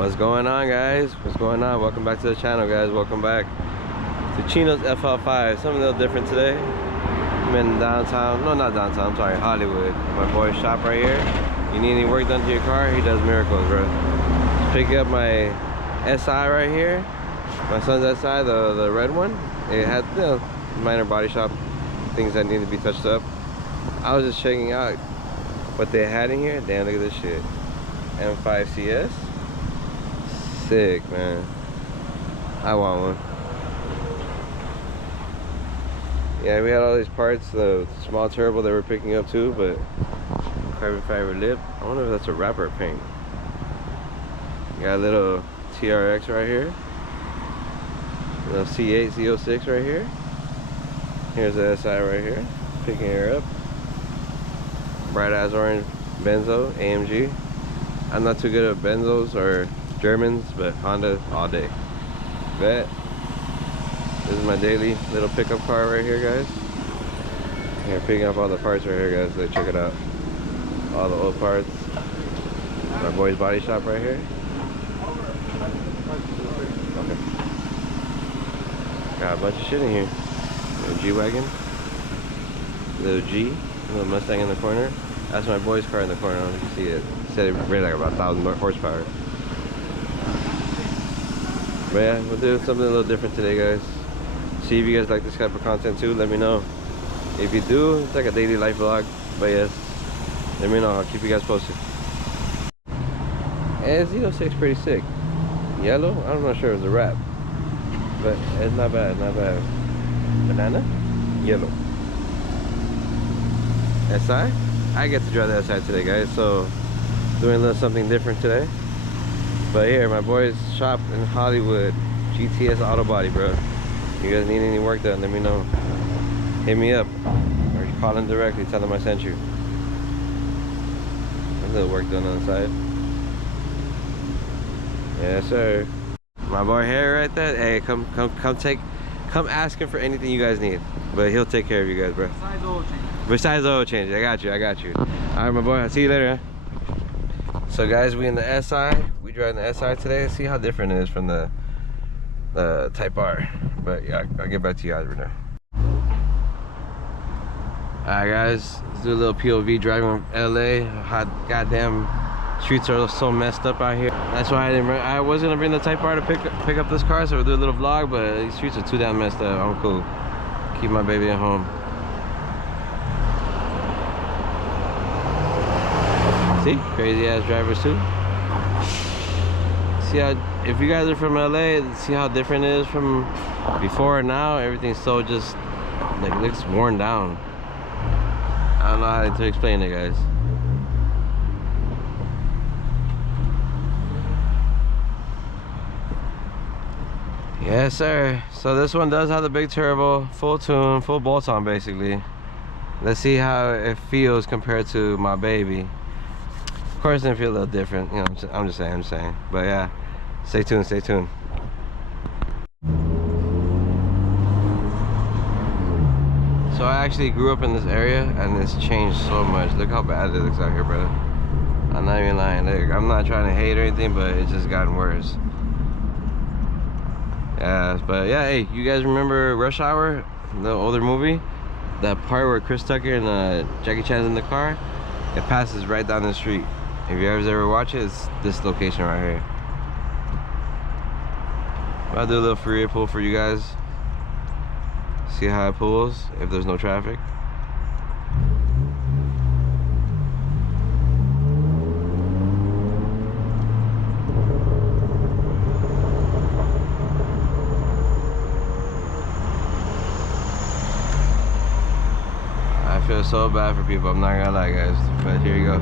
What's going on, guys? What's going on? Welcome back to the channel, guys. Welcome back to Chino's FL5. Something a little different today. I'm in downtown, no, not downtown, I'm sorry, Hollywood. My boy's shop right here. You need any work done to your car? He does miracles, bro. Just pick up my SI right here. My son's SI, the red one. It had, you know, minor body shop things that need to be touched up. I was just checking out what they had in here. Damn, look at this shit. M5 CS. Sick, man. I want one. Yeah, we had all these parts, the small turbo that we're picking up too, but carbon fiber lip. I wonder if that's a wrapper paint. Got a little TRX right here. A little C8, C06 right here. Here's the SI right here. Picking her up. Bright ass orange benzo, AMG. I'm not too good at benzos or Germans, but Honda all day. Bet. This is my daily little pickup car right here, guys. Here, picking up all the parts right here, guys. So check it out. All the old parts. My boy's body shop right here. Okay. Got a bunch of shit in here. Little G-Wagon. Little G. Little Mustang in the corner. That's my boy's car in the corner. I don't know if you can see it. It said it rated like about 1,000 horsepower. But yeah, we'll do something a little different today, guys. See if you guys like this type of content too. Let me know. If you do, it's like a daily life vlog. But yes, let me know. I'll keep you guys posted. And Z06 pretty sick. Yellow? I'm not sure it's a wrap, but it's not bad. Not bad. Banana? Yellow. SI? I get to drive the SI today, guys. So doing a little something different today. But here, my boy's shop in Hollywood, GTS Auto Body, bro. You guys need any work done, let me know. Hit me up, or you call him directly, tell him I sent you. A little work done on the side. Yes, sir. My boy here right there. Hey, come ask him for anything you guys need. But he'll take care of you guys, bro. Besides oil change. Besides oil change, I got you. All right, my boy, I'll see you later, huh? So guys, we in the SI. We driving the SI today. See how different it is from the Type R. But yeah, I'll get back to you guys right now. Alright guys, let's do a little POV driving from LA. Hot goddamn streets are so messed up out here. That's why I was gonna bring the Type R to pick up this car, so we'll do a little vlog, but these streets are too damn messed up. I'm cool. Keep my baby at home. See? Crazy ass drivers too. See how, if you guys are from LA, see how different it is from before and now. Everything's so just, like, looks worn down. I don't know how to explain it, guys. Yes, sir. So this one does have the big turbo, full tune, full bolt-on, basically. Let's see how it feels compared to my baby. Of course, it feel a little different. You know, I'm just saying. But yeah, stay tuned. So I actually grew up in this area, and it's changed so much. Look how bad it looks out here, brother. I'm not even lying. Look, I'm not trying to hate or anything, but it's just gotten worse. Yeah, but yeah, hey, you guys remember Rush Hour, the older movie? That part where Chris Tucker and Jackie Chan's in the car? It passes right down the street. If you guys ever watch it, it's this location right here. I'll do a little freeway pull for you guys. See how it pulls if there's no traffic. I feel so bad for people, I'm not gonna lie, guys, but here you go.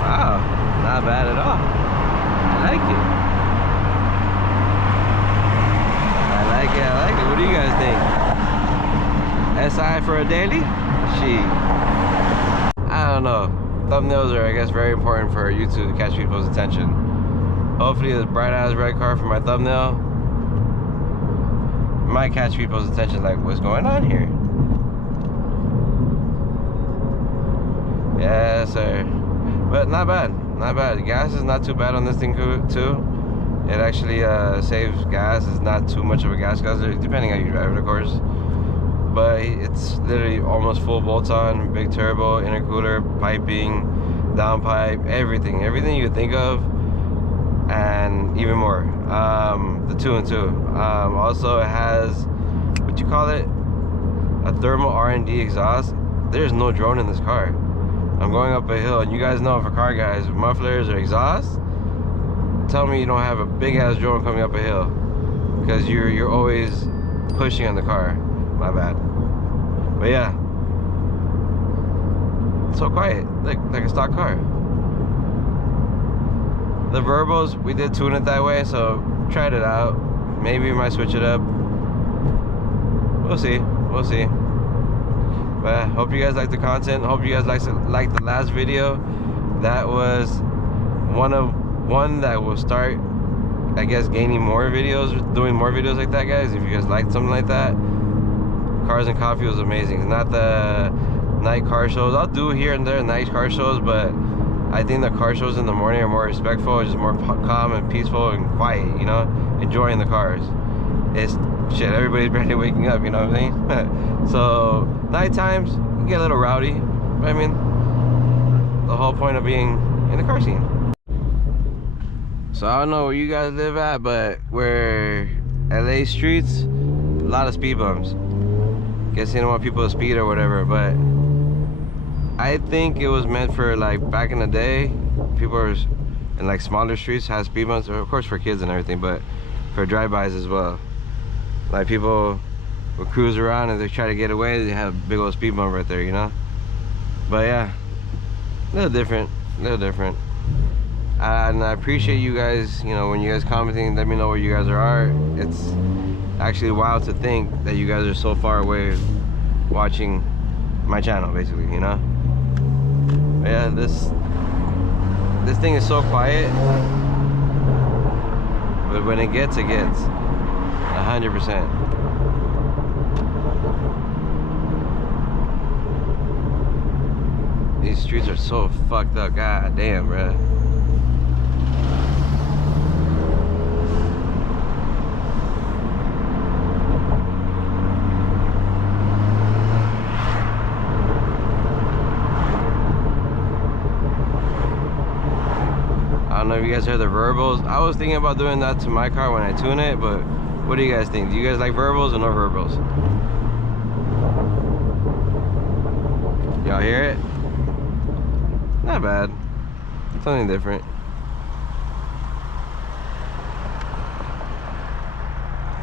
Wow, not bad at all. I like it. What do you guys think? SI for a daily? I don't know. Thumbnails are, I guess, very important for YouTube to catch people's attention. Hopefully this bright ass red car for my thumbnail might catch people's attention, like, what's going on here? Yes, sir. But not bad. Not bad. Gas is not too bad on this thing too. It actually saves gas. It's not too much of a gas guzzler, depending how you drive it, of course. But it's literally almost full bolt-on, big turbo, intercooler, piping, downpipe, everything you could think of, and even more. The 2-in-2. Also, it has, what you call it, a thermal R&D exhaust. There's no drone in this car. I'm going up a hill, and you guys know, for car guys, mufflers or exhaust, tell me you don't have a big ass drone coming up a hill, because you're always pushing on the car. My bad. But yeah, it's so quiet, like a stock car. The Verbos, we did tune it that way, so tried it out. Maybe we might switch it up. We'll see. We'll see. But hope you guys like the content. Hope you guys like the last video. That was one that will start, I guess, gaining more videos, doing more videos like that, guys. If you guys like something like that. Cars and Coffee was amazing. It's not the night car shows. I'll do here and there night car shows, but I think the car shows in the morning are more respectful, just more calm and peaceful and quiet, you know, enjoying the cars. It's shit, everybody's barely waking up, you know what I mean? So night times you get a little rowdy, but I mean, the whole point of being in the car scene. So I don't know where you guys live at, but where LA streets, a lot of speed bumps. Guess you don't want people to speed or whatever, but I think it was meant for, like, back in the day, people are in like smaller streets had speed bumps, of course for kids and everything, but for drive-bys as well. Like, people would cruise around and they try to get away, they have a big old speed bump right there, you know. But yeah, a little different. And I appreciate you guys, you know, when you guys commenting, let me know where you guys are. It's actually wild to think that you guys are so far away watching my channel, basically, you know. But yeah, this thing is so quiet, but when it gets 100%. These streets are so fucked up. God damn, bruh. I don't know if you guys heard the verbals. I was thinking about doing that to my car when I tune it, but what do you guys think? Do you guys like verbals or no verbals? Y'all hear it? Not bad. Something different.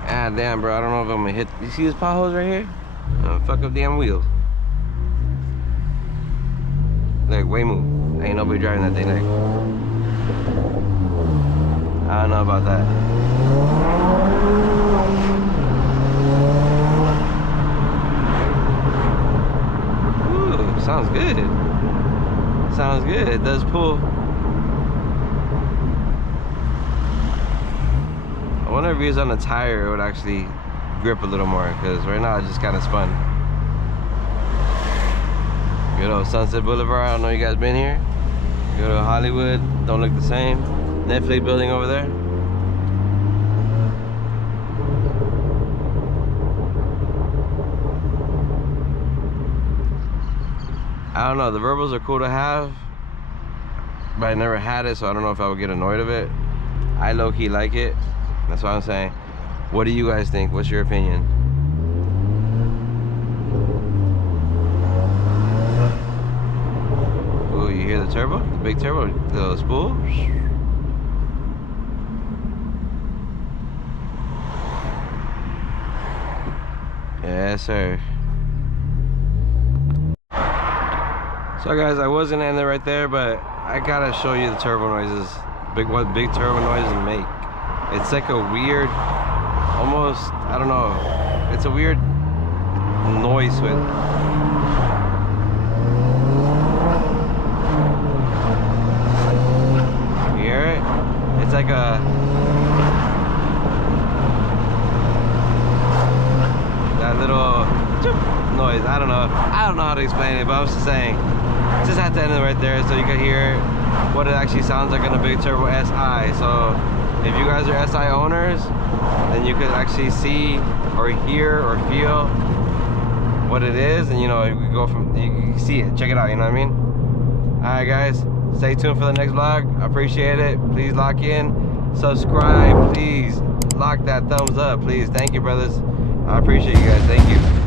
Ah, damn, bro. I don't know if I'm gonna hit. You see these potholes right here? Fuck up damn wheel. Like, way move. Ain't nobody driving that thing like. I don't know about that. Ooh, sounds good. Sounds good. It does pull. I wonder if it was on the tire, it would actually grip a little more, because right now it just kind of spun. Good old Sunset Boulevard. I don't know if you guys been here. Go to Hollywood. Don't look the same. Netflix building over there. I don't know, the verbals are cool to have, but I never had it, so I don't know if I would get annoyed of it. I low-key like it. That's what I'm saying. What do you guys think? What's your opinion? Ooh, you hear the turbo? The big turbo? The spool? Yes, sir. So guys, I was gonna end it right there, but I gotta show you the turbo noises. What big turbo noises make. It's like a weird, almost, I don't know, it's a weird noise with. You hear it? It's like a, that little noise. I don't know how to explain it, but I was just saying, just had to end it right there so you can hear what it actually sounds like on a big turbo SI. So if you guys are SI owners, then you could actually see or hear or feel what it is, and you know, you can go from, you can see it, check it out, you know what I mean? Alright guys, stay tuned for the next vlog. I appreciate it. Please lock in, subscribe, please lock that thumbs up, please. Thank you, brothers. I appreciate you guys. Thank you.